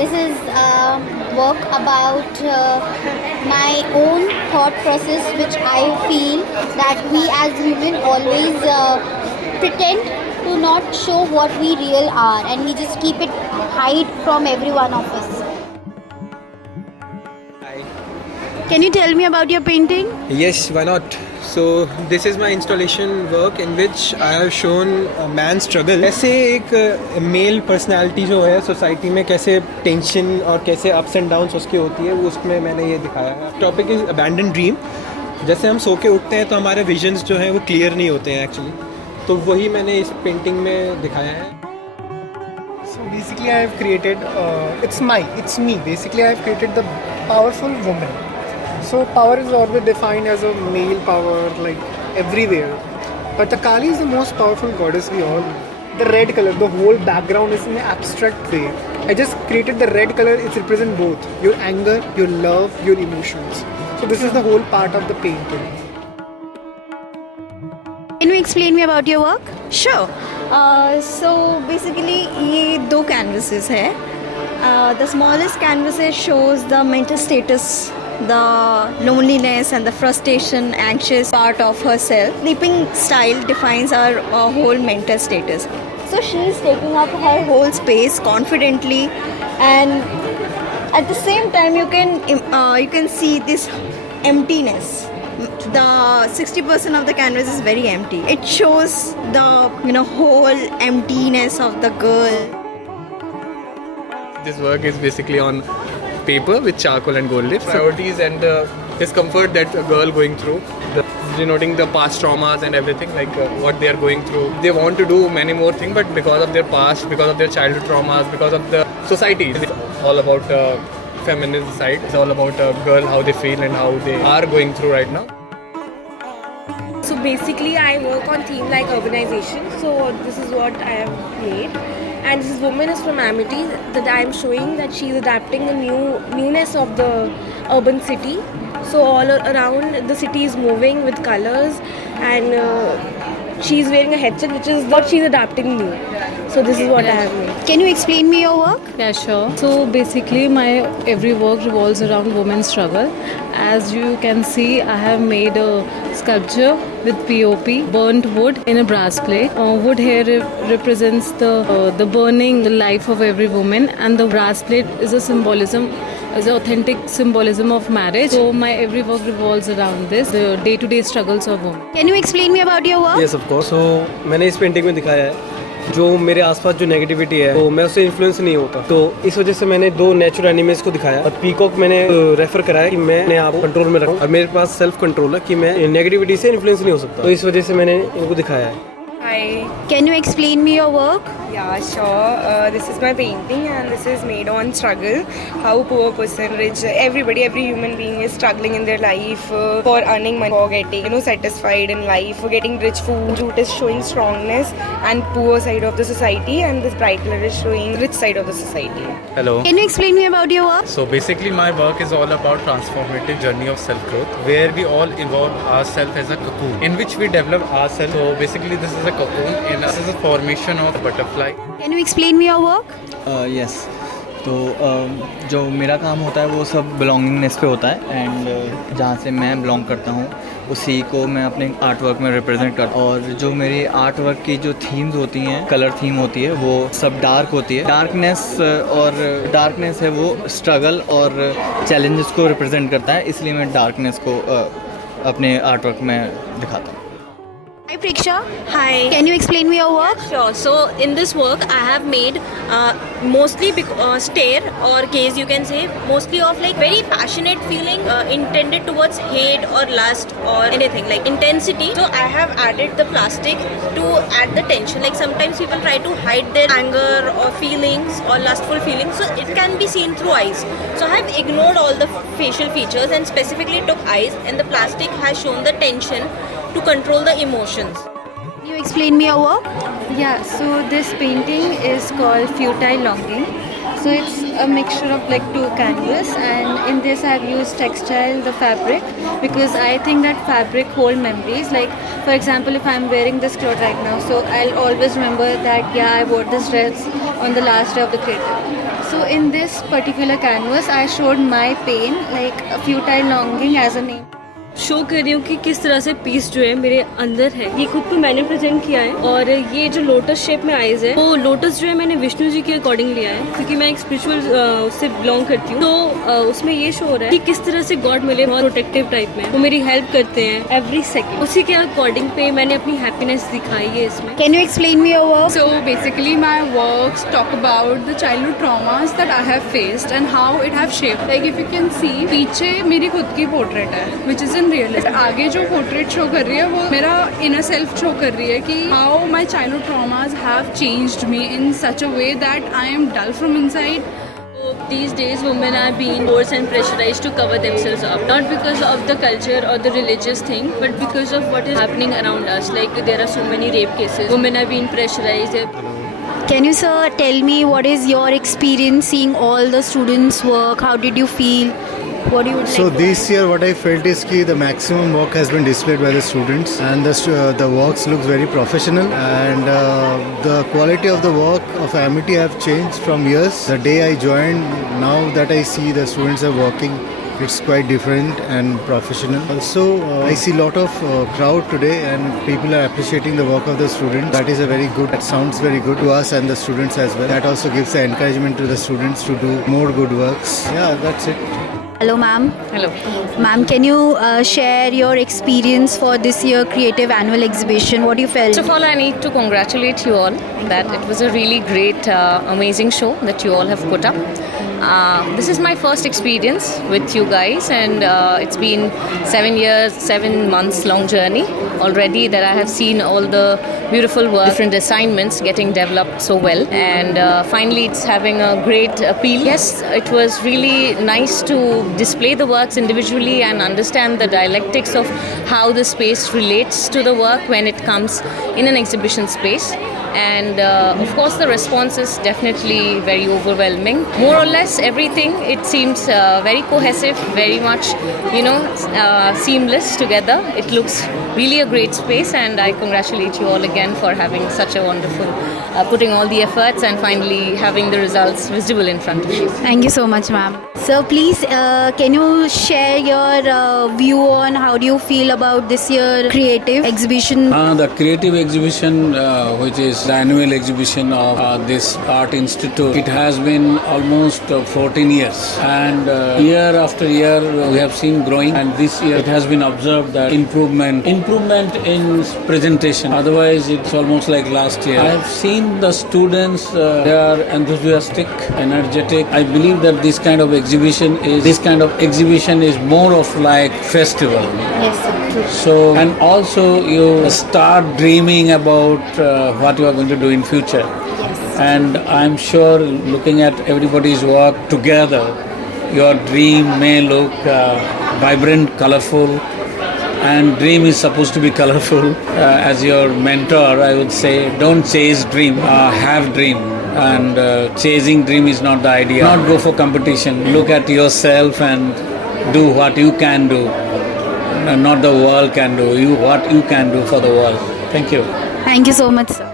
This is work about my own thought process, which I feel that we as human always pretend to not show what we real are, and we just keep it hide from every one of us. Can you tell me about your painting? Yes, why not? So this is my installation work in which I have shown a man's struggle. कैसे एक male personality जो है society में कैसे tension और कैसे ups and downs उसकी होती है, वो उसमें मैंने ये दिखाया है. Topic is abandon dream. जैसे हम सो के उठते हैं तो हमारे विजन्स जो हैं वो क्लियर नहीं होते हैं एक्चुअली, तो वही मैंने इस पेंटिंग में दिखाया है. So basically I have created, it's me. Basically I have created the powerful woman. So power is always defined as a male power, like everywhere. But the Kali is the most powerful goddess we all know. The red color, the whole background is in an abstract way. I just created the red color, it represents both. Your anger, your love, your emotions. So this is the whole part of the painting. Can you explain me about your work? Sure. So basically ये दो canvases है. The smallest canvas shows the mental status, the loneliness and the frustration, anxious part of herself. Sleeping style defines our whole mental status. So she is taking up her whole space confidently, and at the same time you can see this emptiness. The 60% of the canvas is very empty. It shows the whole emptiness of the girl. This work is basically on paper with charcoal and gold leaf. Priorities and discomfort that a girl going through, denoting the past traumas and everything, like what they are going through. They want to do many more things, but because of their past, because of their childhood traumas, because of the society, it's all about feminine side. It's all about a girl, how they feel and how they are going through right now. So basically I work on theme like urbanization. So this is what I have made. And this woman is from Amity, that I am showing that she is adapting the newness of the urban city. So all around the city is moving with colors, and she is wearing a headset, which is what she is adapting new. So this is what I have made. Can you explain me your work? Yeah, sure. So basically my every work revolves around women's struggle. As you can see, I have made a sculpture with POP, burnt wood in a brass plate. Wood here represents the burning, the life of every woman, and the brass plate is a symbolism, is an authentic symbolism of marriage. So my every work revolves around this, the day-to-day struggles of women. Can you explain me about your work? Yes, of course. So मैंने इस painting में दिखाया है जो मेरे आसपास जो negativity है, तो मैं उससे इन्फ्लुएंस नहीं होता, तो इस वजह से मैंने दो नेचुरल एनिमल्स को दिखाया. और पीकॉक मैंने रेफर कराया कि मैं अपने आप को कंट्रोल में रखूं, और मेरे पास सेल्फ कंट्रोल है कि मैं नेगेटिविटी से इन्फ्लुएंस नहीं हो सकता, तो इस वजह से मैंने इनको दिखाया है. Hi. Can you explain me your work? Yeah, sure. This is my painting, and this is made on struggle. How poor person, rich, everybody, every human being is struggling in their life for earning money, for getting satisfied in life, for getting rich food. Jute is showing strongness and poor side of the society, and this bright color is showing rich side of the society. Hello. Can you explain me about your work? So basically my work is all about transformative journey of self-growth, where we all evolve ourselves as a cocoon, in which we develop ourselves. So basically this is a cocoon, and this is a formation of a butterfly. Can you explain me your work? Yes. तो जो मेरा काम होता है वो सब belongingness पे होता है, एंड जहाँ से मैं बिलोंग करता हूँ उसी को मैं अपने आर्ट वर्क में रिप्रेजेंट करता हूँ. और जो मेरी आर्ट वर्क की जो थीम्स होती हैं, कलर थीम होती है, वो सब डार्क होती है. डार्कनेस है वो स्ट्रगल और चैलेंजेस को रिप्रेजेंट करता है, इसलिए मैं डार्कनेस को अपने आर्ट वर्क में दिखाता हूँ. Hi Priksha. Hi. Can you explain me your work? Sure. So in this work I have made mostly stare or gaze, you can say, mostly of like very passionate feeling intended towards hate or lust or anything like intensity. So I have added the plastic to add the tension. Like sometimes people try to hide their anger or feelings or lustful feelings, so it can be seen through eyes. So I have ignored all the facial features and specifically took eyes, and the plastic has shown the tension to control the emotions. Can you explain me your work? Yeah, so this painting is called Futile Longing. So it's a mixture of like two canvas, and in this I've used textile, the fabric, because I think that fabric hold memories. Like for example, if I'm wearing this cloth right now, so I'll always remember that yeah, I wore this dress on the last day of the creative. So in this particular canvas, I showed my pain, like a futile longing as a name. Show कर रही हूँ कि किस तरह से piece जो है मेरे अंदर है, ये खुद को मैंने प्रेजेंट किया है। और ये जो लोटस शेप में आईज है, वो लोटस जो है मैंने विष्णु जी के अकॉर्डिंग लिया है, क्योंकि मैं एक स्पिरिचुअल उससे बिलोंग करती हूँ। तो उसमें ये शो हो रहा है कि किस तरह से गॉड मिले, बहुत प्रोटेक्टिव टाइप में, वो मेरी हेल्प करते हैं एवरी सेकेंड। उसी के अकॉर्डिंग पे मैंने अपनी हैप्पीनेस दिखाई है इसमें। Can you explain me your work? So basically my works talk about the childhood traumas that I have faced and how it have shaped. Like if you can see, पीछे मेरी खुद की पोर्ट्रेट है which is in realistic. आगे जो portrait show कर रही है वो मेरा इनर सेल्फ शो कर रही है कि how my childhood traumas have changed me in such a way that I am dull from inside. These days women are being forced and pressurized to cover themselves up, not because of the culture or the religious thing, but because of what is happening around us. Like there are so many rape cases, women are being pressurized. Can you, sir, tell me what is your experience seeing all the students' work? How did you feel? What do you So like? this year what I felt is that the maximum work has been displayed by the students, and the works looks very professional, and the quality of the work of Amity have changed from years. The day I joined, now that I see the students are working, it's quite different and professional. Also, I see a lot of crowd today, and people are appreciating the work of the students. That is a very good. That sounds very good to us and the students as well. That also gives the encouragement to the students to do more good works. Yeah, that's it. Hello, ma'am. Hello. Ma'am, can you share your experience for this year creative annual exhibition? What do you felt? First of all, I need to congratulate you all that it was a really great, amazing show that you all have put up. This is my first experience with you guys, and it's been 7 years, 7 months long journey already that I have seen all the beautiful work, different assignments getting developed so well, and finally it's having a great appeal. Yes, it was really nice to display the works individually and understand the dialectics of how the space relates to the work when it comes in an exhibition space. And of course the response is definitely very overwhelming. More or less everything, it seems very cohesive, very much seamless together. It looks really a great space, and I congratulate you all again for having such a wonderful putting all the efforts and finally having the results visible in front of you. Thank you so much, ma'am. Sir, please, can you share your view on how do you feel about this year creative exhibition? The creative exhibition, which is the annual exhibition of this art institute, it has been almost 14 years, and year after year we have seen growing, and this year it has been observed that improvement in presentation. Otherwise it's almost like last year. I have seen the students, they are enthusiastic, energetic. I believe that this kind of exhibition is more of like festival. Yes, sir. True. So, and also you start dreaming about what you are going to do in future. Yes. And I'm sure looking at everybody's work together, your dream may look vibrant, colorful, and dream is supposed to be colorful. As your mentor, I would say, don't chase dream, have dream. And chasing dream is not the idea. Not go for competition. Look at yourself and do what you can do. Not the world can do. What you can do for the world. Thank you. Thank you so much, sir.